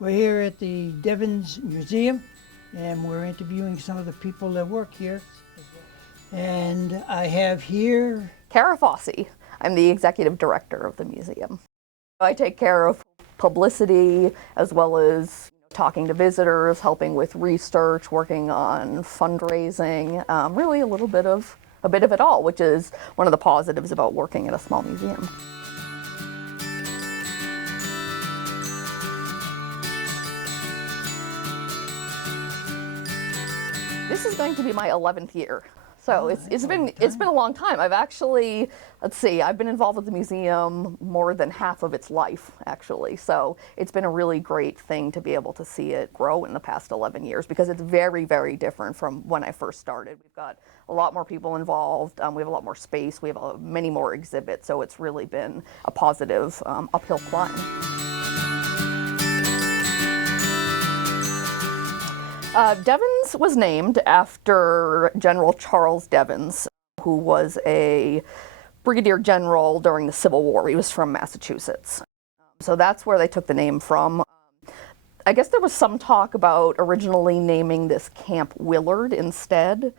We're here at the Devens Museum, and we're interviewing some of the people that work here. And I have here Kara Fossey. I'm the executive director of the museum. I take care of publicity as well as talking to visitors, helping with research, working on fundraising, really a bit of it all, which is one of the positives about working at a small museum. This is going to be my 11th year. So it's been a long time. I've actually, I've been involved with the museum more than half of its life, actually. So it's been a really great thing to be able to see it grow in the past 11 years because it's very, very different from when I first started. We've got a lot more people involved. We have a lot more space. We have many more exhibits. So it's really been a positive uphill climb. Devens was named after General Charles Devens, who was a brigadier general during the Civil War. He was from Massachusetts. So that's where they took the name from. I guess there was some talk about originally naming this Camp Willard instead.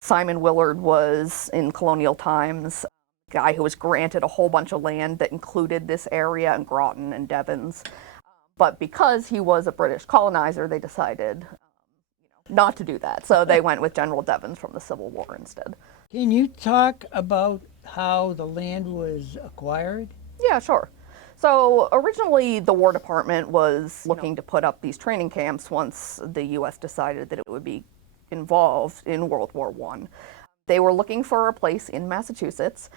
Simon Willard was, in colonial times, a guy who was granted a whole bunch of land that included this area and Groton and Devens. But because he was a British colonizer, they decided not to do that. So they went with General Devens from the Civil War instead. Can you talk about how the land was acquired? Yeah, sure. So originally the War Department was looking to put up these training camps once the U.S. decided that it would be involved in World War I. They were looking for a place in Massachusetts.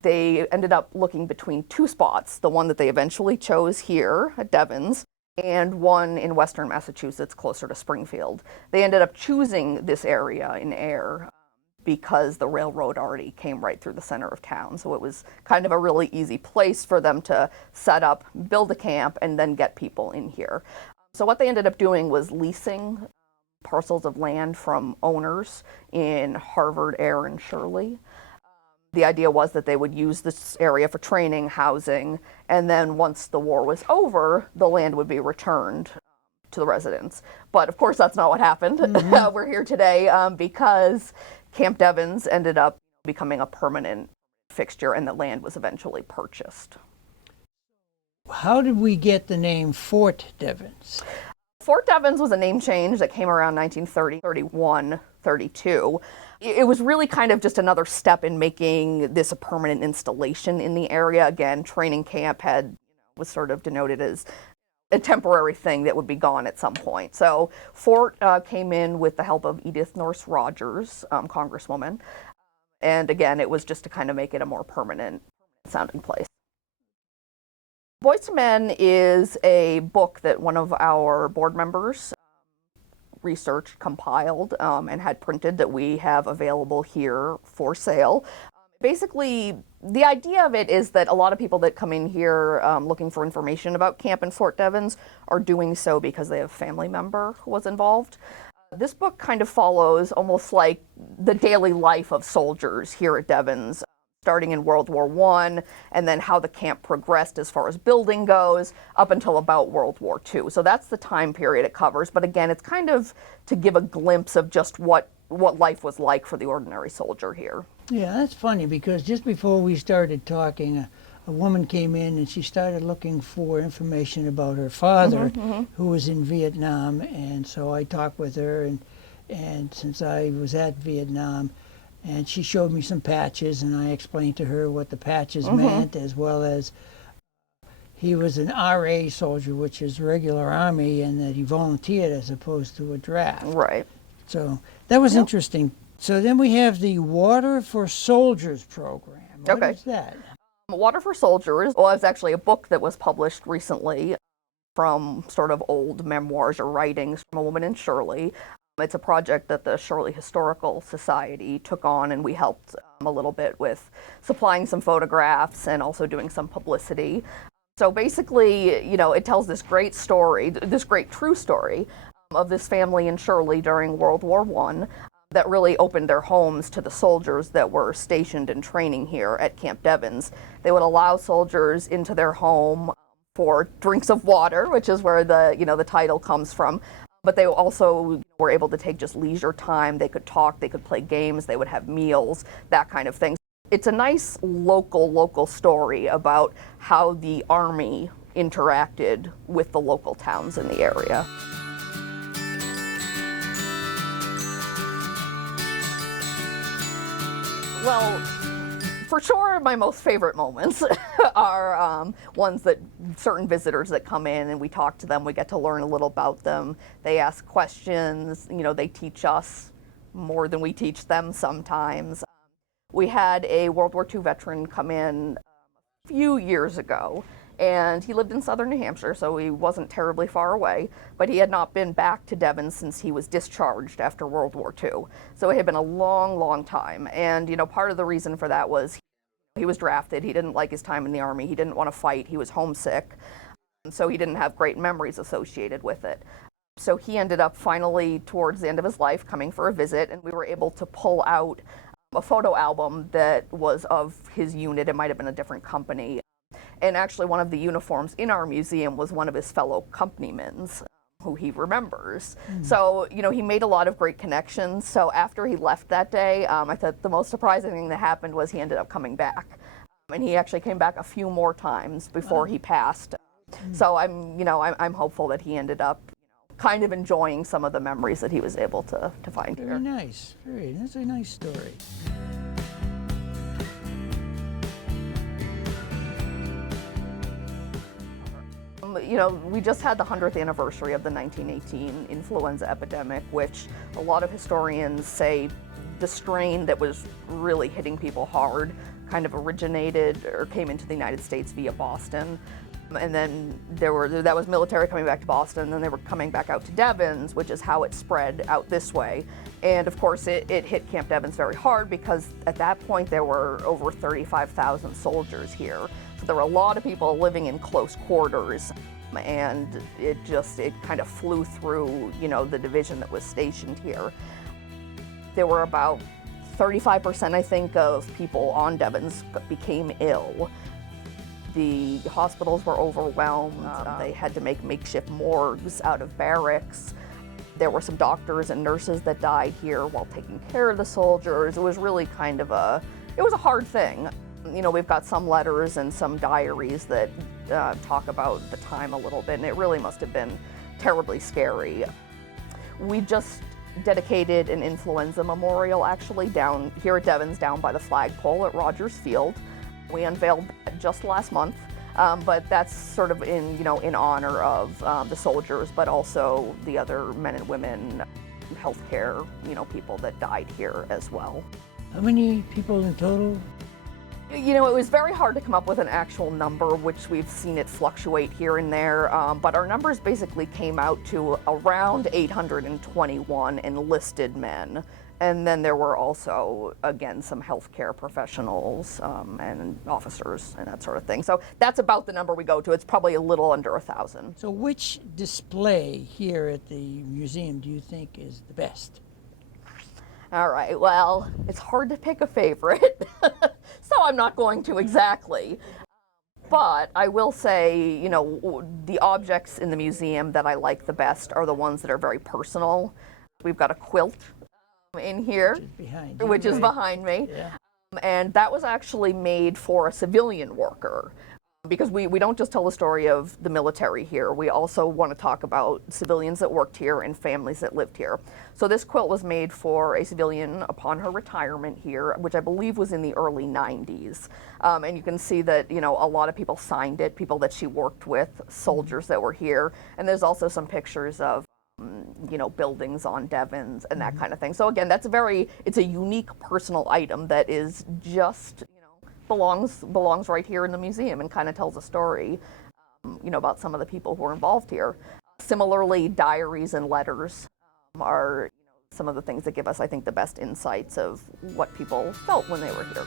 They ended up looking between two spots, the one that they eventually chose here at Devens, and one in western Massachusetts closer to Springfield. They ended up choosing this area in Air because the railroad already came right through the center of town. So it was kind of a really easy place for them to set up, build a camp, and then get people in here. So what they ended up doing was leasing parcels of land from owners in Harvard, Air, and Shirley. The idea was that they would use this area for training, housing, and then once the war was over, the land would be returned to the residents. But of course, that's not what happened. Mm-hmm. We're here today because Camp Devens ended up becoming a permanent fixture and the land was eventually purchased. How did we get the name Fort Devens? Fort Devens was a name change that came around 1930, 31, 32. It was really kind of just another step in making this a permanent installation in the area. Again, training camp was sort of denoted as a temporary thing that would be gone at some point. So Fort came in with the help of Edith Norse Rogers, Congresswoman. And again, it was just to kind of make it a more permanent sounding place. Boys to Men is a book that one of our board members researched, compiled, and had printed that we have available here for sale. Basically, the idea of it is that a lot of people that come in here looking for information about camp in Fort Devens are doing so because they have a family member who was involved. This book kind of follows almost like the daily life of soldiers here at Devens, starting in World War I, and then how the camp progressed as far as building goes, up until about World War II. So that's the time period it covers, but again, it's kind of to give a glimpse of just what life was like for the ordinary soldier here. Yeah, that's funny, because just before we started talking, a woman came in and she started looking for information about her father, who was in Vietnam, and so I talked with her, and since I was at Vietnam, and she showed me some patches, and I explained to her what the patches meant, as well as he was an RA soldier, which is regular Army, and that he volunteered as opposed to a draft. Right. So that was interesting. So then we have the Water for Soldiers program. What is that? Water for Soldiers was actually a book that was published recently from sort of old memoirs or writings from a woman in Shirley. It's a project that the Shirley Historical Society took on, and we helped a little bit with supplying some photographs and also doing some publicity. So basically, it tells this great story, this great true story of this family in Shirley during World War I that really opened their homes to the soldiers that were stationed in training here at Camp Devens. They would allow soldiers into their home for drinks of water, which is where the title comes from. But they also were able to take just leisure time. They could talk, they could play games, they would have meals, that kind of thing. It's a nice local story about how the Army interacted with the local towns in the area. Well, for sure, my most favorite moments are ones that certain visitors that come in and we talk to them, we get to learn a little about them. They ask questions, they teach us more than we teach them sometimes. We had a World War II veteran come in a few years ago, and he lived in southern New Hampshire, so he wasn't terribly far away, but he had not been back to Devens since he was discharged after World War II. So it had been a long time, and part of the reason for that was he was drafted, he didn't like his time in the Army, he didn't want to fight, he was homesick, and so he didn't have great memories associated with it. So he ended up finally, towards the end of his life, coming for a visit, and we were able to pull out a photo album that was of his unit. It might have been a different company. And actually one of the uniforms in our museum was one of his fellow companymen's who he remembers. So, he made a lot of great connections. So after he left that day, I thought the most surprising thing that happened was he ended up coming back. And he actually came back a few more times before he passed. So I'm hopeful that he ended up kind of enjoying some of the memories that he was able to find here. Very nice. That's a nice story. We just had the 100th anniversary of the 1918 influenza epidemic, which a lot of historians say the strain that was really hitting people hard kind of originated or came into the United States via Boston. And then that was military coming back to Boston, and then they were coming back out to Devens, which is how it spread out this way. And of course it hit Camp Devens very hard because at that point there were over 35,000 soldiers here. So there were a lot of people living in close quarters, and it kind of flew through, the division that was stationed here. There were about 35%, I think, of people on Devens became ill. The hospitals were overwhelmed. They had to make makeshift morgues out of barracks. There were some doctors and nurses that died here while taking care of the soldiers. It was really kind of a hard thing. We've got some letters and some diaries that talk about the time a little bit, and it really must have been terribly scary. We just dedicated an influenza memorial actually down here at Devens, down by the flagpole at Rogers Field. We unveiled that just last month, but that's sort of in honor of the soldiers, but also the other men and women, healthcare, people that died here as well. How many people in total? It was very hard to come up with an actual number, which we've seen it fluctuate here and there, but our numbers basically came out to around 821 enlisted men. And then there were also, again, some healthcare professionals and officers and that sort of thing. So that's about the number we go to. It's probably a little under 1,000. So which display here at the museum do you think is the best? All right, well, it's hard to pick a favorite, so I'm not going to exactly. But I will say, the objects in the museum that I like the best are the ones that are very personal. We've got a quilt in here, which is behind me. Yeah. And that was actually made for a civilian worker, because we don't just tell the story of the military here. We also want to talk about civilians that worked here and families that lived here. So this quilt was made for a civilian upon her retirement here, which I believe was in the early 90s. And you can see that, a lot of people signed it, people that she worked with, soldiers that were here. And there's also some pictures of buildings on Devens and that kind of thing. So again, it's a unique personal item that is just, belongs right here in the museum and kind of tells a story, about some of the people who were involved here. Similarly, diaries and letters are some of the things that give us, I think, the best insights of what people felt when they were here.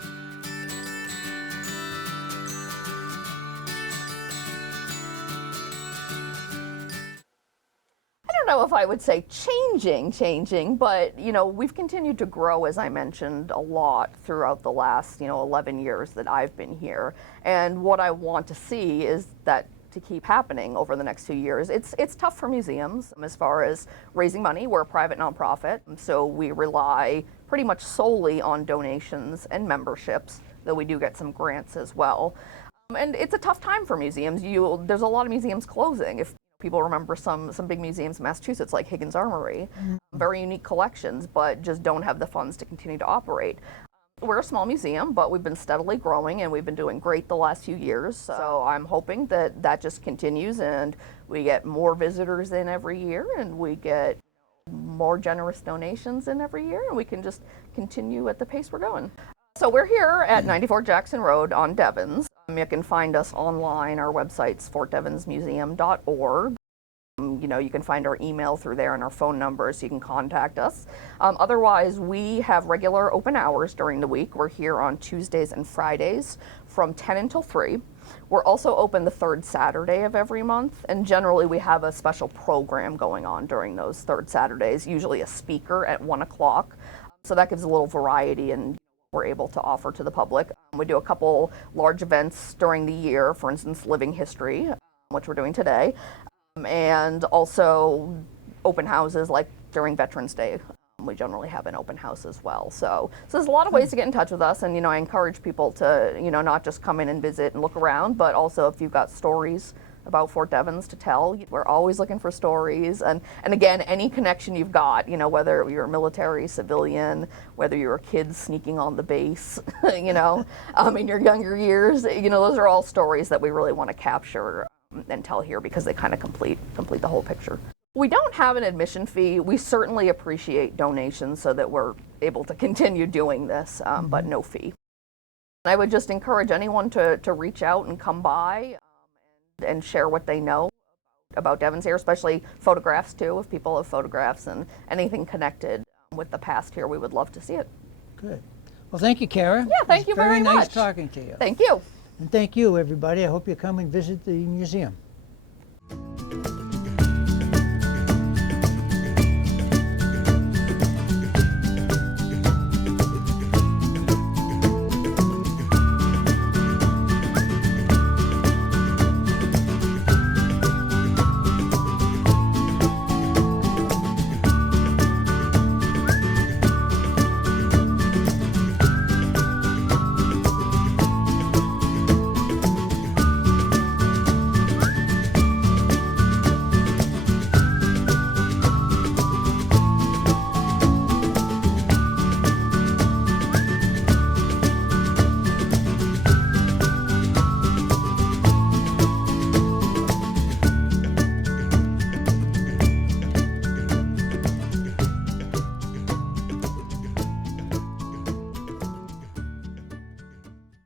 I don't know if I would say changing, but we've continued to grow, as I mentioned, a lot throughout the last 11 years that I've been here. And what I want to see is that to keep happening over the next few years. It's tough for museums as far as raising money. We're a private nonprofit, so we rely pretty much solely on donations and memberships, though we do get some grants as well. And it's a tough time for museums. There's a lot of museums closing. If people remember some big museums in Massachusetts, like Higgins Armory, very unique collections, but just don't have the funds to continue to operate. We're a small museum, but we've been steadily growing and we've been doing great the last few years. So I'm hoping that that just continues and we get more visitors in every year and we get more generous donations in every year and we can just continue at the pace we're going. So we're here at 94 Jackson Road on Devens. You can find us online. Our website's fortdevensmuseum.org. You can find our email through there and our phone number, so you can contact us. Otherwise, we have regular open hours during the week. We're here on Tuesdays and Fridays from 10 until 3. We're also open the third Saturday of every month, and generally we have a special program going on during those third Saturdays, usually a speaker at 1 o'clock. So that gives a little variety and we're able to offer to the public. We do a couple large events during the year, for instance, Living History, which we're doing today, and also open houses like during Veterans Day. We generally have an open house as well. So there's a lot of ways to get in touch with us, and I encourage people to not just come in and visit and look around, but also if you've got stories about Fort Devens to tell, we're always looking for stories. And again, any connection you've got, whether you're a military, civilian, whether you're a kid sneaking on the base, in your younger years, those are all stories that we really want to capture and tell here because they kind of complete the whole picture. We don't have an admission fee. We certainly appreciate donations so that we're able to continue doing this, but no fee. I would just encourage anyone to reach out and come by and share what they know about Devens here, especially photographs too. If people have photographs and anything connected with the past here, we would love to see it. Good. Well, thank you, Kara. Yeah, thank you very much. Very nice talking to you. Thank you. And thank you, everybody. I hope you come and visit the museum.